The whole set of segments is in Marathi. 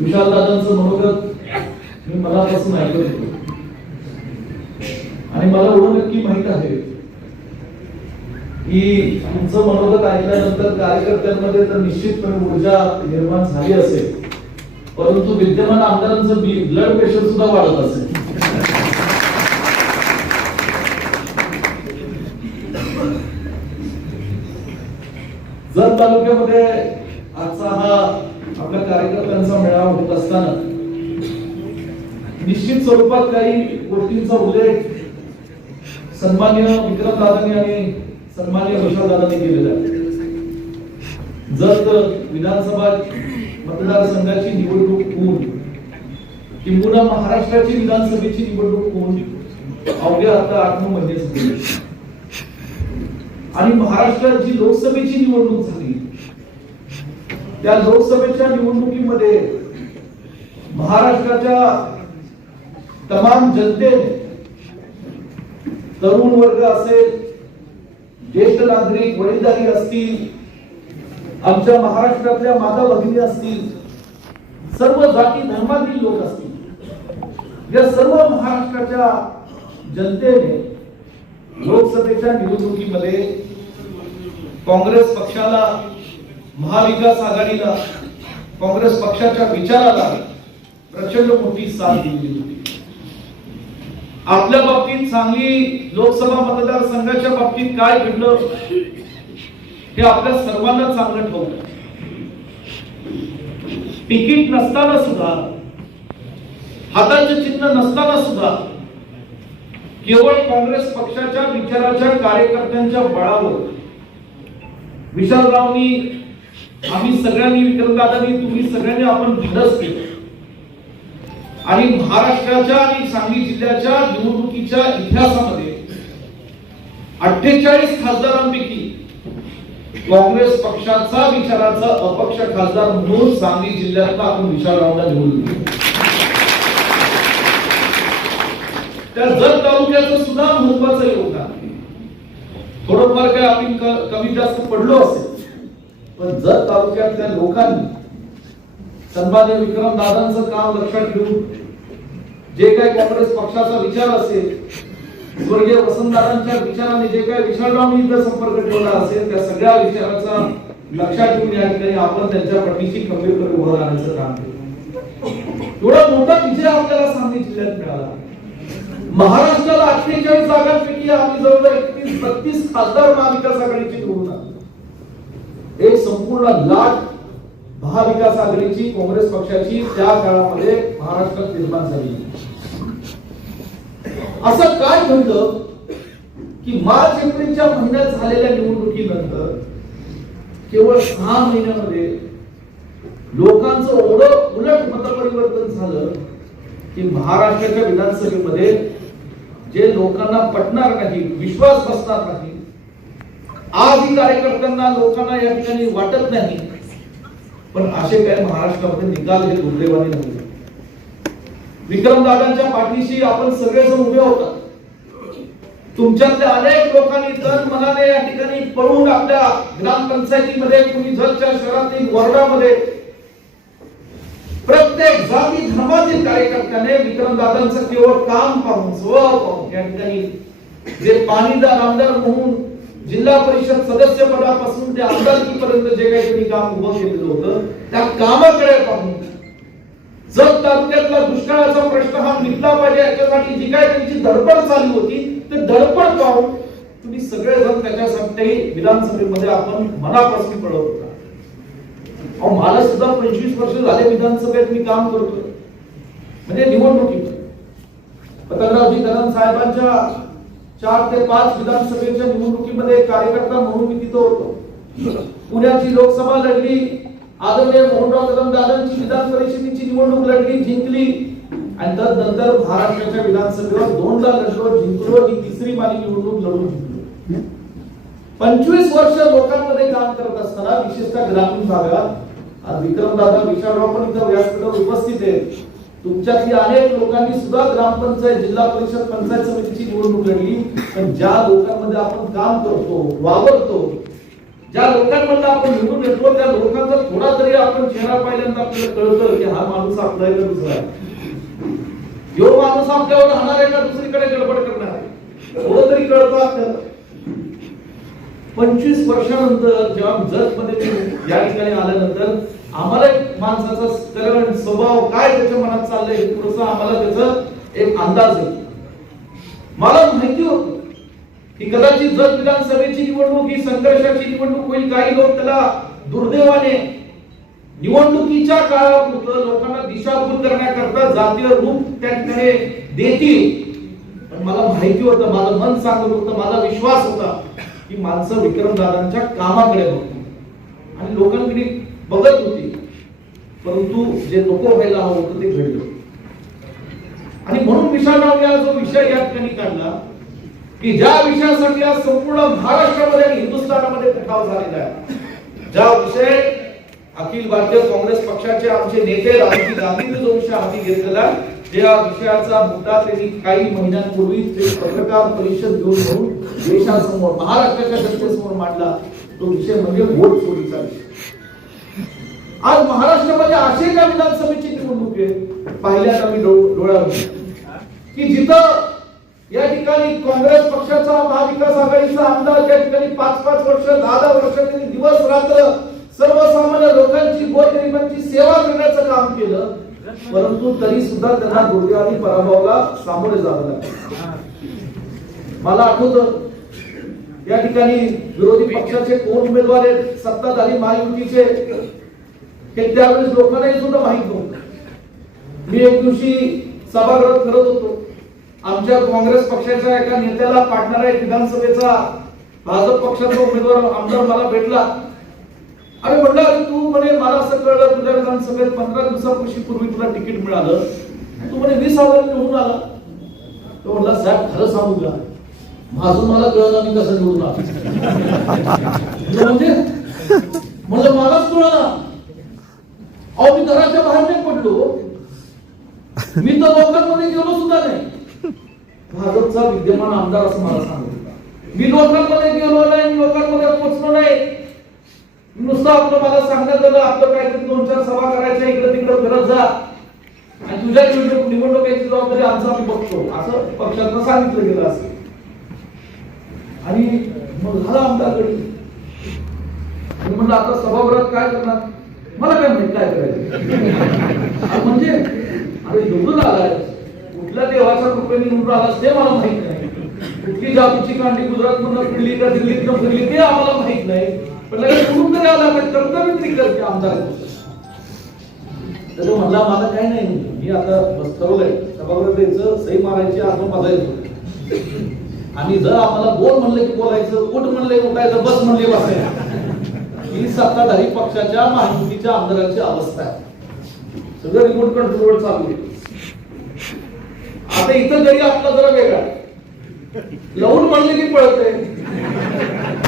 विशाल दादांचं मनोगत मी मनापासून ऐकत होतो. आणि मला एवढं नक्की माहीत आहे की तुमचं मनोगत ऐकल्यानंतर कार्यकर्त्यांमध्ये तर निश्चितपणे ऊर्जा निर्माण झाली असेल. परंतु विद्यमान आमदारांचं ब्लड प्रेशर सुद्धा वाढत असेल. जत तालुक्यामध्ये आजचा हा आपल्या कार्यकर्त्यांचा मेळावा होत असताना निश्चित स्वरूपात काही गोष्टींचा उल्लेख सन्मान्य विक्रम दादांनी आणि सन्मान्य विशाल दादांनी केलेला आहे. जत विधानसभा मतदारसंघाची निवडणूक होऊन किंबहुना महाराष्ट्राची विधानसभेची निवडणूक होऊन अवघ्या आता आठ नऊ महिने आणि महाराष्ट्रात जी लोकसभेची निवडणूक झाली त्या लोकसभेच्या निवडणुकीमध्ये महाराष्ट्राच्या तमाम तरुण वर्ग असेल, ज्येष्ठ नागरिक, वडीलधारी असतील, आमच्या महाराष्ट्रातल्या माता भगिनी असतील, सर्व जाती धर्मातील लोक असतील, या सर्व महाराष्ट्राच्या जनतेने लोकसभेच्या निवडणुकीमध्ये काँग्रेस पक्षाला महाविकास आघाडीला काँग्रेस पक्षाच्या विचाराला प्रचंड मोठी साथ दिली होती. आपल्या बाबतीत सांगली लोकसभा मतदारसंघाच्या बाबतीत काय घडलं हे आपल्या सर्वांना चांगलं ठेवलं तिकीट नसताना सुद्धा हाताचे चिन्ह नसताना सुद्धा केवळ काँग्रेस पक्षाच्या विचाराच्या कार्यकर्त्यांच्या बळावर विशालरावनी आम्ही सगळ्यांनी विक्रमदादांनी तुम्ही सगळ्यांनी आपण धडस केलं आणि महाराष्ट्राच्या आणि सांगली जिल्ह्याच्या निवडणुकीच्या इतिहासामध्ये अठ्ठेचाळीस खासदारांपैकी काँग्रेस पक्षाचा विचाराचा अपक्ष खासदार म्हणून सांगली जिल्ह्यातला आपण विशालरावला निवडून दिलं. त्या जत तालुक्याचं सुद्धा महत्वाचं योगदान थोडंफार काय आपण कमी जास्त पडलो असेल पण जत तालुक्यातल्या लोकांनी सन्मान्य विक्रम दादांचं काम लक्षात घेऊन जे काही काँग्रेस पक्षाचा विचार असेल स्वर्गीय वसंतदादांच्या विचाराने जे काही विशालरावनी संपर्क ठेवला असेल त्या सगळ्या विचाराचा लक्षात ठेवून या ठिकाणी आपण त्यांच्या पाठीशी खंबीरपणे उभं राहण्याचं काम केलं. एवढा मोठा विजय आपल्याला सांगली जिल्ह्यात मिळाला. महाराष्ट्राला अठ्ठेचाळीस जागांपैकी आम्ही जवळजवळ एकतीस बत्तीस खासदार महाविकास आघाडीची निवडून आलो. एक संपूर्ण लाट महाविकास आघाडीची काँग्रेस पक्षाची त्या काळामध्ये महाराष्ट्रात निर्माण झाली. असं काय घडलं की मार्च एप्रिलच्या महिन्यात झालेल्या निवडणुकीनंतर केवळ सहा महिन्यामध्ये लोकांचं एवढं उलट मतपरिवर्तन झालं की महाराष्ट्राच्या विधानसभेमध्ये जे लोकांना पटणार नाही विश्वास बसणार नाही आजही कार्यकर्त्यांना लोकांना या ठिकाणी वाटत नाही. पण असे काय महाराष्ट्रामध्ये निकाल हे दुर्दैवाने झाले विक्रमदादांच्या पाठीशी आपण सगळेजण उभे होतात तुमच्यातल्या अनेक लोकांनी तन मनाने या ठिकाणी पळून आपल्या ग्रामपंचायतीमध्ये कुणी जलच्या शहरातील वॉर्डामध्ये प्रत्येक जाती धर्मातील कार्यकर्त्याने विक्रमदादांचं केवळ काम पाहून स्वभाव पाहून या ठिकाणी जे पाणीदार आमदार म्हणून जिल्हा परिषद सदस्य पदापासून ते आमदारकीपर्यंत जे काही त्यांनी काम उभं केलेलं होतं त्या कामाकडे पाहून जर तालुक्यातला दुष्काळाचा प्रश्न हा निघला पाहिजे याच्यासाठी जी काय त्यांची धडपड चालू होती ते धडपड पाहून तुम्ही सगळेजण त्याच्यासाठी विधानसभेमध्ये आपण मनापासून पळत होता. अहो मला सुद्धा पंचवीस वर्ष झाले विधानसभेत मी काम करतोय. म्हणजे निवडणुकीत. पतंगरावजी धरण साहेबांच्या चार ते पाच विधानसभेच्या निवडणुकीमध्ये कार्यकर्ता म्हणून मी तिथं होतो. पुण्याची लोकसभा लढली आदरणीय मोहनराव कदम दादांची विधान परिषदेची निवडणूक लढली जिंकली. आणि तदनंतर महाराष्ट्राच्या विधानसभेवर दोनदा लढलो जिंकलो ही तिसरी माझी निवडणूक लढून जिंकलो. पंचवीस वर्ष लोकांमध्ये काम करत असताना विशेषतः ग्रामीण भागात आज विक्रमदादा विशालराव पण इथं व्यासपीठावर उपस्थित आहेत. तुमच्यातली अनेक लोकांनी सुद्धा ग्रामपंचायत जिल्हा परिषद पंचायत समितीची निवडणूक लढली. पण ज्या लोकांमध्ये आपण काम करतो वावरतो ज्या लोकांमधला आपण निवडून येतो त्या लोकांचा थोडा तरी आपण चेहरा पाहिल्यानंतर आपल्याला कळतं की हा माणूस आपला आहे का दुसरा आहे. यो माणूस आपल्यावर राहणार आहे का दुसरीकडे गडबड करणार आहे? थोडं तरी कळतं आपल्याला. पंचवीस वर्षानंतर जेव्हा जजमध्ये या ठिकाणी आल्यानंतर आम्हाला एक माणसाचा करण स्वभाव काय त्याच्या मनात चाललंय थोडस आम्हाला त्याचा एक अंदाज आहे. मला माहिती होत की कदाचित जर विधानसभेची निवडणूक ही संघर्षाची निवडणूक होईल काही लोक त्याला दुर्दैवाने निवडणुकीच्या काळापुरतं लोकांना दिशाभूल करण्याकरता जातीय रूप त्या ठिकाणी देतील. पण मला माहिती होतं माझं मन सांगत होतं माझा विश्वास होता की माणसं विक्रमदादांच्या कामाकडे बघतो आणि लोकांकडे बघत होती. परंतु जे नको व्हायला हवं होतं ते घडलं. आणि म्हणून विशालराव या जो विषय या ठिकाणी काढला की ज्या विषयासाठी आज संपूर्ण महाराष्ट्रामध्ये आणि हिंदुस्थानामध्ये उठाव झालेला आहे ज्या विषय अखिल भारतीय काँग्रेस पक्षाचे आमचे नेते राहुल गांधींनी जो विषय हाती घेतलेला त्या विषयाचा मुद्दा त्यांनी काही महिन्यांपूर्वी ते पत्रकार परिषद घेऊन देशासमोर महाराष्ट्राच्या जनतेसमोर मांडला. तो विषय म्हणजे वोट चोरीचा विषय. आज महाराष्ट्रामध्ये असे का विधानसभेची निवडणूक आहे. पाहिल्यात आम्ही डोळ्यावर. की जिथं या ठिकाणी काँग्रेस पक्षाचा महाविकास आघाडीचा आमदार त्या ठिकाणी पाच पाच वर्ष दहा दहा वर्ष त्यांनी दिवस रात्र सर्वसामान्य लोकांची गोरगरिबांची सेवा करण्याचं काम केलं. परंतु तरी सुद्धा त्यांना दुर्दैवानी पराभवाला सामोरे जावं लागलं. मला आठवतं या ठिकाणी विरोधी पक्षाचे कोण उमेदवार आहेत सत्ताधारी महायुतीचे हे त्यावेळेस लोकांनाही सुद्धा माहीत नव्हतं. मी एक दिवशी सभागृहात करत होतो. आमच्या काँग्रेस पक्षाच्या एका नेत्याला पाडणारा एक विधानसभेचा भाजप पक्षाचा उमेदवार आमदार मला भेटला. अरे म्हणलं अरे तू म्हणे मला असं कळलं तुझ्या विधानसभेत पंधरा दिवसापूर्वी पूर्वी तुला तिकीट मिळालं. तू म्हणे वीस हजार निवडून आला. तो म्हणला साहेब खरं सांगू का? अजून मला कळलं मी कसं निवडून आलो. म्हणजे म्हणलं मलाच कळलं. अहो मी घराच्या बाहेर नाही पडलो. मी तर लोकांमध्ये गेलो सुद्धा नाही. भाजपचा विद्यमान आमदार असं मला सांगितलं. मी लोकांमध्ये गेलो नाही लोकांमध्ये पोचलो नाही. नुसतं आपलं मला सांगण्यात आलं आपलं काहीतरी दोन चार सभा करायच्या इकडे तिकडे फिरत जा. आणि तुझ्या निवडणूक निवडणुकीची जबाबदारी आमचं आम्ही बघतो. असं पक्षातनं सांगितलं गेलं असं. आणि मग झाला आमदारकडे. म्हणलं आता सभागृहात काय करणार? मला काय माहीत काय करायचं? म्हणजे अरे निवडून आलाय कुठल्या देवाच्या कृपेने निवडून आलास ते मला माहीत नाही. कुठली जातीची कांडी गुजरात मधून फिरली का दिल्लीतनं फिरली ते आम्हाला माहीत नाही. पण लगेच कुठून तरी आला पण कर्तव्य तरी करते आमदार. त्याचं म्हणला मला काय नाही. मी आता बस ठरवलंय सभागृहात सही मारायची आता माझा येतो आणि जर आम्हाला बोल म्हणलं की बोलायचं उठ म्हणले उठायचं बस म्हणले बसायचं ही सत्ताधारी पक्षाच्या महायुतीच्या आमदारांची अवस्था आहे. सगळं रिमोट कंट्रोलवर चालू आहे. आता इथं जरी आपला जरा वेगळा लावून म्हणलं की पळते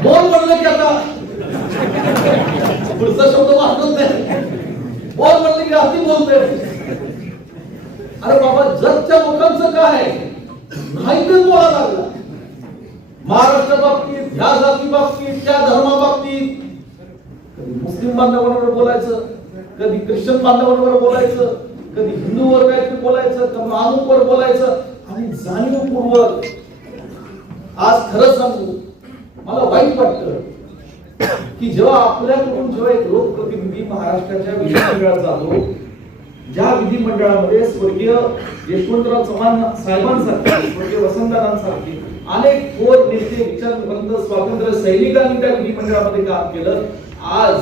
बोल म्हणलं की आता पुढचा शब्द वाचत नाही. बोल म्हणलं की अति बोलते अरे बाबा जगच्या लोकांचं काय माहितीच बोला लागला. महाराष्ट्र बाबतीत ह्या जाती बाबतीत त्या धर्मा बाबतीत कधी मुस्लिम बांधवांवर बोलायचं कधी ख्रिश्चन बांधवांवर बोलायचं कधी हिंदूवर काहीतरी बोलायचं तर मानूकवर बोलायचं आणि जाणीवपूर्वक. आज खरं सांगू मला वाईट वाटतं की जेव्हा आपल्याकडून जेव्हा एक लोकप्रतिनिधी महाराष्ट्राच्या विधिमंडळात जातो ज्या विधिमंडळामध्ये स्वर्गीय यशवंतराव चव्हाण साहेबांसारखे स्वर्गीय वसंतरावांसारखे अनेक थोर नेते विचारवंत स्वातंत्र्य सैनिकांनी त्या विधिमंडळामध्ये काम केलं. आज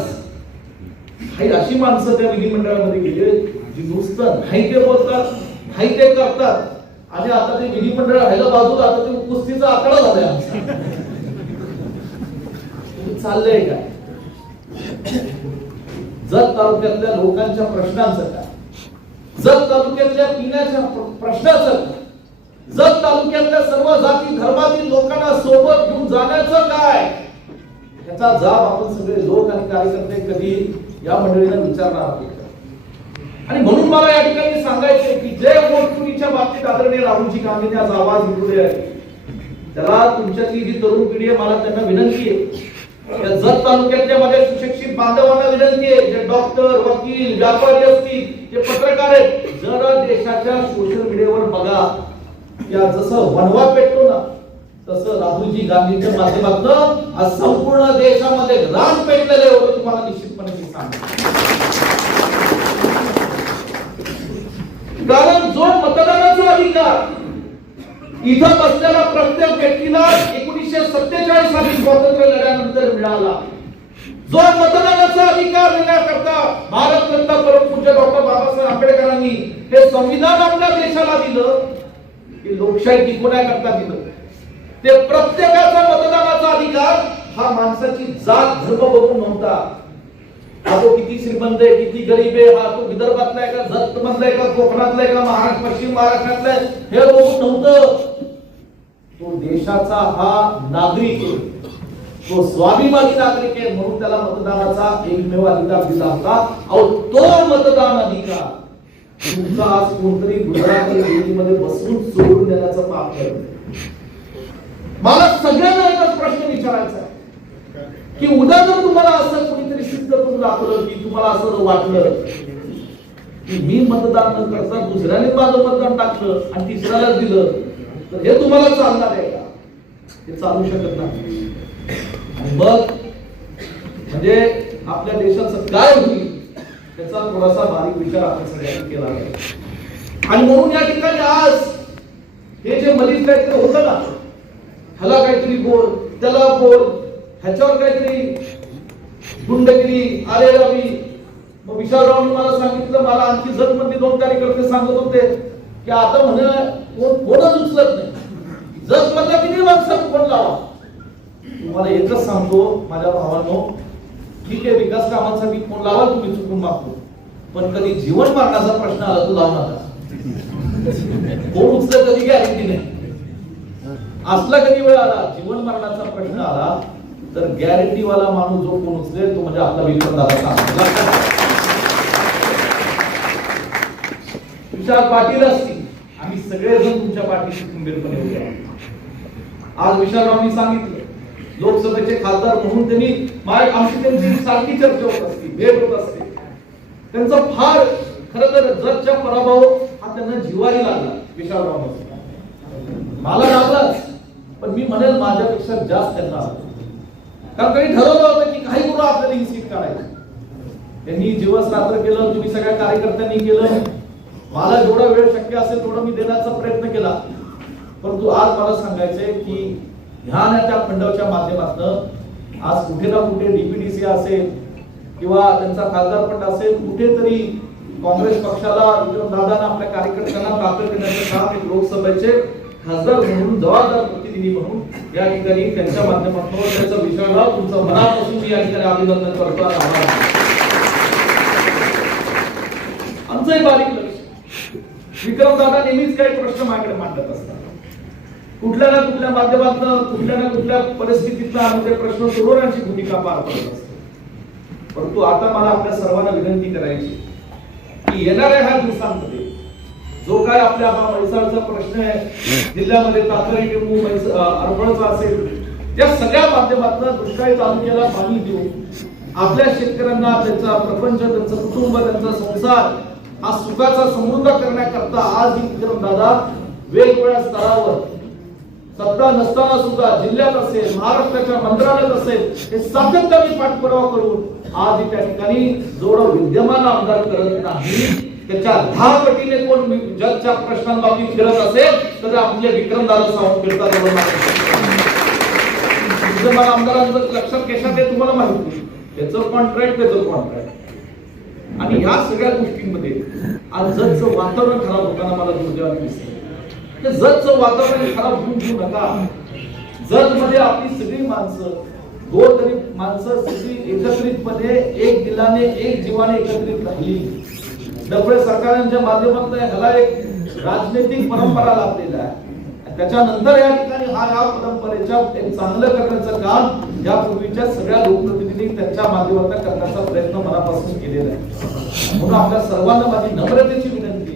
काही अशी माणसं त्या विधिमंडळामध्ये गेले जी नुसतं नाही ते बोलतात नाही ते करतात. आणि आता ते विधिमंडळ राहिलं बाजूला आता ते कुस्तीचा आकडा झालाय आमचा. चाललंय काय जत तालुक्यातल्या लोकांच्या प्रश्नांचं काय? जत तालुक्यातल्या पिण्याच्या प्रश्नाचं काय? जत तालुक्यातल्या सर्व जाती धर्मातील लोकांना सोबत घेऊन जाण्याचं काय? याचा जाब आपण सगळे लोक आणि कार्यकर्ते कधी या मंडळीला विचारणार आहोत आणि म्हणून मला या ठिकाणी सांगायचे की जे वोटचोरीच्या बाबतीत आदरणीय राहुलजी गांधींनी आज आवाज उठवले आहे त्याला तुमच्यातली जी तरुण पिढी आहे मला त्यांना विनंती आहे. या जत तालुक्यातल्या माझ्या सुशिक्षित बांधवांना विनंती आहे जे डॉक्टर वकील व्यापारी असतील जे पत्रकार आहेत जरा देशाच्या सोशल मीडियावर बघा. या जसं वनवा पेटतो ना तसं राहुलजी गांधींच्या माध्यमातून आज संपूर्ण देशामध्ये रान पेटलेलं एवढं तुम्हाला निश्चितपणे मी सांगतो. कारण जो मतदानाचा अधिकार इथं बसलेला प्रत्येक व्यक्तीला एकोणीसशे सत्तेचाळीस साली स्वातंत्र्य लढ्यानंतर मिळाला. जो मतदानाचा अधिकार देण्याकरता भारतरत्न परमपूज्य डॉक्टर बाबासाहेब आंबेडकरांनी हे संविधान आपल्या देशाला दिलं की लोकशाही टिकवण्याकरता दिलं. ते प्रत्येकाचा मतदानाचा अधिकार हा माणसाची जात धर्म बघून नव्हता. हा तो किती श्रीमंत आहे किती गरीब आहे हा तो विदर्भातला आहे का जत मधला आहे का कोकणातला आहे का महाराष्ट्र पश्चिम महाराष्ट्रातला आहे हे बघून नव्हतं. तो देशाचा हा नागरिक आहे. तो स्वाभिमानी नागरिक आहे म्हणून त्याला मतदानाचा एकमेव अधिकार दिला होता. अहो तो मतदान अधिकार तुमचा आज कोणतरी गुजरात दिल्लीमध्ये बसून सोडून देण्याचा पाप करत मला सगळ्यांना एकच प्रश्न विचारायचा आहे. की उद्या जर तुम्हाला असं कोणीतरी सिद्ध करून दाखवलं की तुम्हाला असं वाटलं की मी मतदान न करता दुसऱ्याने माझं मतदान टाकलं आणि तिसऱ्याला दिलं तर हे तुम्हाला चालणार आहे का? हे चालू शकत नाही. मग म्हणजे आपल्या देशाचं काय होईल त्याचा थोडासा बारीक विचार आपण सगळ्यांनी केला पाहिजे. आणि म्हणून या ठिकाणी आज हे जे मलिक काहीतरी होतं ना ह्याला काहीतरी बोल त्याला बोल ह्याच्यावर काहीतरी गुंडगिरी आले रवी मग विशालरावनी मला सांगितलं मला आणखी जत मध्ये दोन कार्यकर्ते सांगत होते की आता म्हणे कोण कोणच उचलत नाही. जत मधल्या किती माणसं फोन लावा. तुम्हाला एकच सांगतो माझ्या भावांनो ठीक आहे विकास कामांसाठी फोन लावा तुम्ही चुकून मागतो. पण कधी जीवन मारण्याचा प्रश्न आला तर लावू नका. कोण उचलत कधी गॅरंटी नाही. असला कधी वेळ आला जीवन मरणाचा प्रश्न आला तर गॅरंटी वाला माणूस जो कोण उचलेल तो म्हणजे आपला विक्रम विशाल पाटील असतील. आम्ही सगळेजण तुमच्या पाठीशी खंबीरपणे उभे आज विशालरावांनी सांगितलं लोकसभेचे खासदार म्हणून त्यांनी माय आमची त्यांची सारखी चर्चा होत असते भेट होत असते. त्यांचा फार खर तर जगच्या पराभव हा त्यांना जिवारी लागला विशालराव मला लागलाच. पण मी म्हणेल माझ्यापेक्षा जास्त त्यांना कारण त्यांनी ठरवलं होतं की काही करून आपल्याला ही सीट काढायची. त्यांनी दिवस रात्र केलं तुम्ही सगळ्या कार्यकर्त्यांनी केलं. मला जेवढा वेळ शक्य असेल तेवढा मी देण्याचा प्रयत्न केला. परंतु आज मला सांगायचंय की ह्या त्या खंडाच्या माध्यमातून आज कुठे ना कुठे डीपीडीसी असेल किंवा त्यांचा खासदार फंड असेल कुठेतरी काँग्रेस पक्षाला दादांना आपल्या कार्यकर्त्यांना ताकद देण्याचं काम एक लोकसभेचे खासदार म्हणून जबाबदार प्रतिनिधी म्हणून या ठिकाणी त्यांच्या माध्यमातून त्यांचा विचारला तुमचं मनापासून मी या ठिकाणी अभिनंदन करतो आमचं एक बारीक लक्ष. विक्रमदादा नेहमीच काही प्रश्न माझ्याकडे मांडत असतात. कुठल्या ना कुठल्या माध्यमातून कुठल्या ना कुठल्या परिस्थितीतला आम्ही ते प्रश्न सोडवण्याची भूमिका पार पडत असतो. परंतु आता मला आपल्या सर्वांना विनंती करायची की येणाऱ्या ह्या दिवसांमध्ये जो काय आपल्या हा म्हैसाळचा प्रश्न आहे जिल्ह्यामध्ये तातडी लिंबू अरबळचा असेल या सगळ्या माध्यमातून दुष्काळी तालुक्याला पाणी देऊन आपल्या शेतकऱ्यांना त्यांचा प्रपंच त्यांचं कुटुंब त्यांचा संसार हा सुखाचा समृद्ध करण्याकरता आज विक्रम दादा वेगवेगळ्या स्तरावर सत्ता नसताना सुद्धा जिल्ह्यात असेल महाराष्ट्राच्या मंत्रालयात असेल हे सातत्याने पाठपुरावा करून आज त्या ठिकाणी जोड विद्यमान आमदार करत नाही त्याच्या दहा पटीने कोण जगच्या प्रश्नांबाबतीत फिरत असेल तर आपले विक्रमदादा सावंत फिरतात मला विद्यमान आमदारांचं लक्षात कशात आहे तुम्हाला माहिती त्याचं कॉन्ट्रॅक्ट त्याचं कॉन्ट्रॅक्ट आणि ह्या सगळ्या गोष्टींमध्ये आज जगचं वातावरण खराब होताना मला दुर्दैवाने दिसतं जगचं वातावरण खराब होऊन घेऊ नका. जगमध्ये आपली सगळी माणसं गोरगरीब माणसं सगळी एकत्रितपणे एक दिलाने एक जीवाने एकत्रित राहिली. डबळे सरकारांच्या माध्यमातून ह्याला एक राजनैतिक परंपरा लाभलेला आहे. त्याच्यानंतर या ठिकाणी हा या परंपरेच्या एक चांगलं करण्याचं काम यापूर्वीच्या सगळ्या लोकप्रतिनिधी त्यांच्या माध्यमातून करण्याचा प्रयत्न मनापासून केलेला आहे. म्हणून आपल्या सर्वांना माझी नम्रतेची विनंती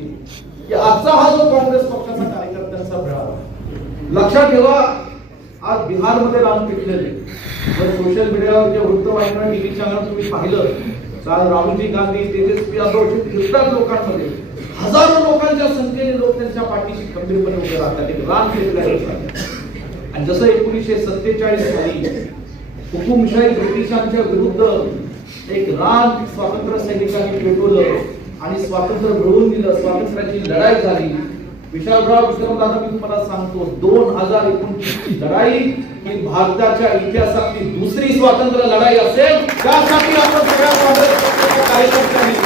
की आजचा हा जो काँग्रेस पक्षाचा कार्यकर्त्यांचा मेळावा लक्षात ठेवा आज बिहारमध्ये राम पिकलेले जर सोशल मीडियावर जे वृत्तवाहिन्या टीव्ही चॅनल तुम्ही पाहिलं काल राहुलजी गांधी तेजस्वी यादव जे लोकांमध्ये हजारो लोकांच्या संख्येने लोक त्यांच्या पाठीशी खंबीरपणे उभे राहतात. एक रान केलेलं आणि जसं एकोणीसशे सत्तेचाळीस साली हुकुमशाही ब्रिटिशांच्या विरुद्ध एक रान स्वातंत्र्य सैनिकांनी पेटवलं आणि स्वातंत्र्य मिळवून दिलं स्वातंत्र्याची लढाई झाली. विशालराव विक्रमदादा मी तुम्हाला सांगतो दोन हजार एकोणतीसची लढाई ही भारताच्या इतिहासातली दुसरी स्वातंत्र्य लढाई असेल त्यासाठी आपण सगळ्या काँग्रेस कार्यकर्त्यांनी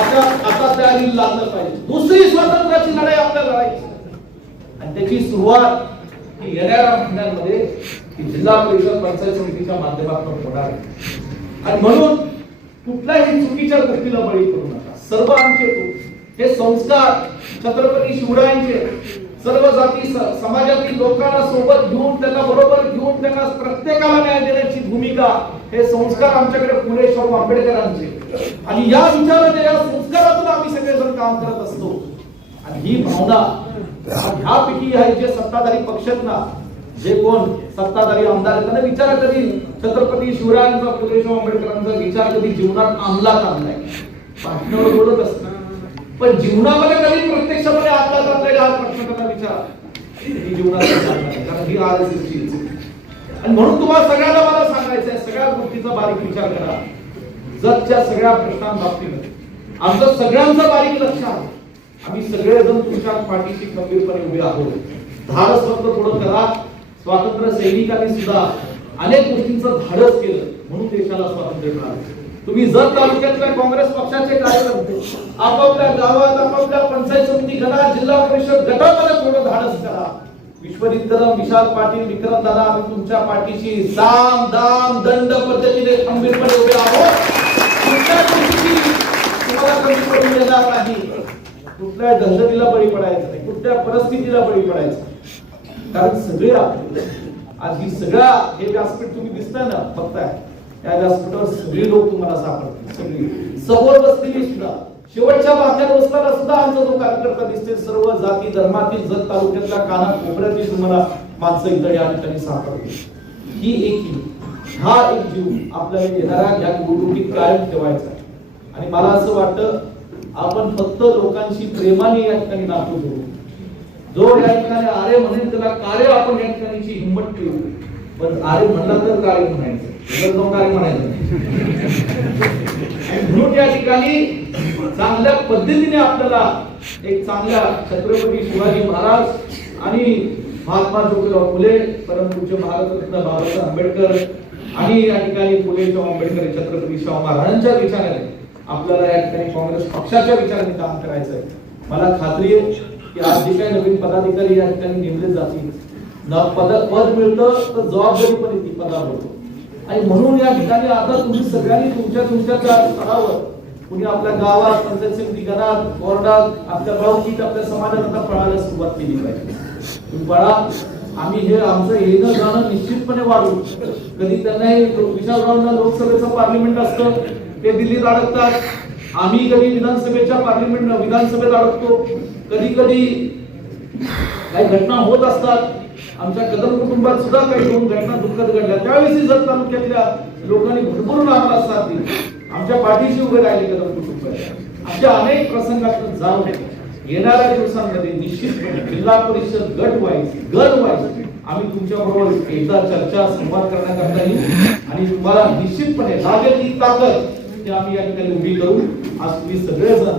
आता आता तयारी लागलं पाहिजे. दुसरी स्वातंत्र्याची लढाई आपल्या लढाई आणि त्याची सुरुवात ही येणाऱ्या महिन्यांमध्ये जिल्हा परिषद पंचायत समितीच्या माध्यमातून होणार आहे. आणि म्हणून कुठल्याही चुकीच्या गोष्टीला बळी करू नका. सर्व आमचे हे संस्कार छत्रपती शिवरायांचे सर्व जाती समाजातील लोकांना सोबत घेऊन त्यांना बरोबर घेऊन त्यांना प्रत्येकाला न्याय देण्याची भूमिका हे संस्कार आमच्याकडे पुणे शाहू आंबेडकरांचे. आणि या विचाराने या संस्कारातून आम्ही सगळेजण काम करत असतो. आणि ही भावना ह्यापैकी आहे जे सत्ताधारी पक्ष ना जे कोण सत्ताधारी आमदार त्यांना विचार कधी छत्रपती शिवरायांचा फुले शाहू आंबेडकरांचा विचार कधी जीवनात अंमलात आणलाय? बोलत असतात पण जीवनामध्ये कधी प्रत्यक्षपणे आता आणलाय हा प्रश्न त्यांना विचार ही जीवनात कारण आर एस एसची आणि म्हणून तुम्हाला सगळ्यांना मला सांगायचं आहे सगळ्या गोष्टीचा बारीक विचार करा. जगच्या सगळ्या प्रश्नांबाबतीत. आमचं सगळ्यांचं बारीक लक्षात आम्ही सगळेजण तुमच्या पाठीशी खंबीरपणे उभे आहोत. धाडस फक्त थोडं करा. स्वातंत्र्य सैनिकांनी सुद्धा अनेक गोष्टींचं धाडस केलं. म्हणून देशाला स्वातंत्र्य मिळालं. तुम्ही जत तालुक्यातल्या काँग्रेस पक्षाचे कार्यकर्ते आपापल्या गावात आपापल्या पंचायत समिती गटात जिल्हा परिषद गटामध्ये थोडं धाडस करा विश्वनित्तरम विशाल पाटील विक्रम दादा आम्ही तुमच्या पाठीशी दाम दाम दंड पद्धतीने खंबीरपणे उभे आहोत. कुठल्या तुम्हाला कमी पडून देणार नाही. कुठल्या दहशतीला बळी पडायचं नाही कुठल्या परिस्थितीला बळी पडायचं कारण सगळे आपले. आज ही सगळा हे व्यासपीठ तुम्ही दिसताय ना बघताय. त्या व्यासपीठावर सगळी लोक तुम्हाला सापडतील सगळी. समोर बसलेली सुद्धा. शेवटच्या बातम्या बसताना सुद्धा आमचा जो कार्यकर्ता दिसते सर्व जाती धर्मातील जत तालुक्यातल्या काना कोपऱ्यातील तुम्हाला माणसं इतर या ठिकाणी सापडतील. ही एक जीव. हा एक जीव आपल्याला येणारा या निवडणुकीत कायम ठेवायचा आहे. आणि मला असं वाटतं आपण फक्त लोकांशी प्रेमाने या ठिकाणी नातू करू. जो या ठिकाणी आरे म्हणेल त्याला कार्य आपण या ठिकाणीची हिंमत ठेवू. पण आरे म्हणला तर कार्य म्हणायचं. म्हणायचं? म्हणून या ठिकाणी चांगल्या पद्धतीने आपल्याला एक चांगल्या छत्रपती शिवाजी महाराज आणि महात्मा ज्योतिराव फुले परमपूज्य भारतरत्न बाबासाहेब आंबेडकर आणि या ठिकाणी फुले शाहू आंबेडकर छत्रपती शाहू महाराजांच्या विचाराने आपल्याला या ठिकाणी काँग्रेस पक्षाच्या विचाराने काम करायचं आहे मला खात्री आहे की आज जे काही नवीन पदाधिकारी या ठिकाणी नेमले जातील न पद पद मिळतं तर जबाबदारी पण येते पदावर आणि म्हणून या ठिकाणी आता तुम्ही सगळ्यांनी तुमच्या तुमच्या स्तरावर कुणी आपल्या गावात पंचायत समिती गणात बोर्डात आपल्या गावकीत आपल्या समाजात आता पळायला सुरुवात केली पाहिजे. पळा. आम्ही हे आमचं येणं जाणं निश्चितपणे वाढवू कधी त्यांना हे विशालरावांना लोकसभेचं पार्लिमेंट असतं ते दिल्लीत अडकतात. आम्ही कधी विधानसभेच्या पार्लिमेंट विधानसभेत अडकतो. कधी कधी काही घटना होत असतात. आमच्या कदम कुटुंबात सुद्धा काही दोन घटना दुःखद घडल्या. त्यावेळेस जत तालुक्यातल्या लोकांनी भरपूर आम्हाला साथ दिली आमच्या पाठीशी उभे राहिले कदम कुटुंब. आमच्या अनेक प्रसंगातून जाऊन येणाऱ्या दिवसांमध्ये निश्चितपणे जिल्हा परिषद गट वाईज गट वाईज आम्ही तुमच्या बरोबर एकदा चर्चा संवाद करण्याकरता येईल. आणि तुम्हाला निश्चितपणे लागेल ती ताकद ते आम्ही या ठिकाणी उभी करू. आज तुम्ही सगळेजण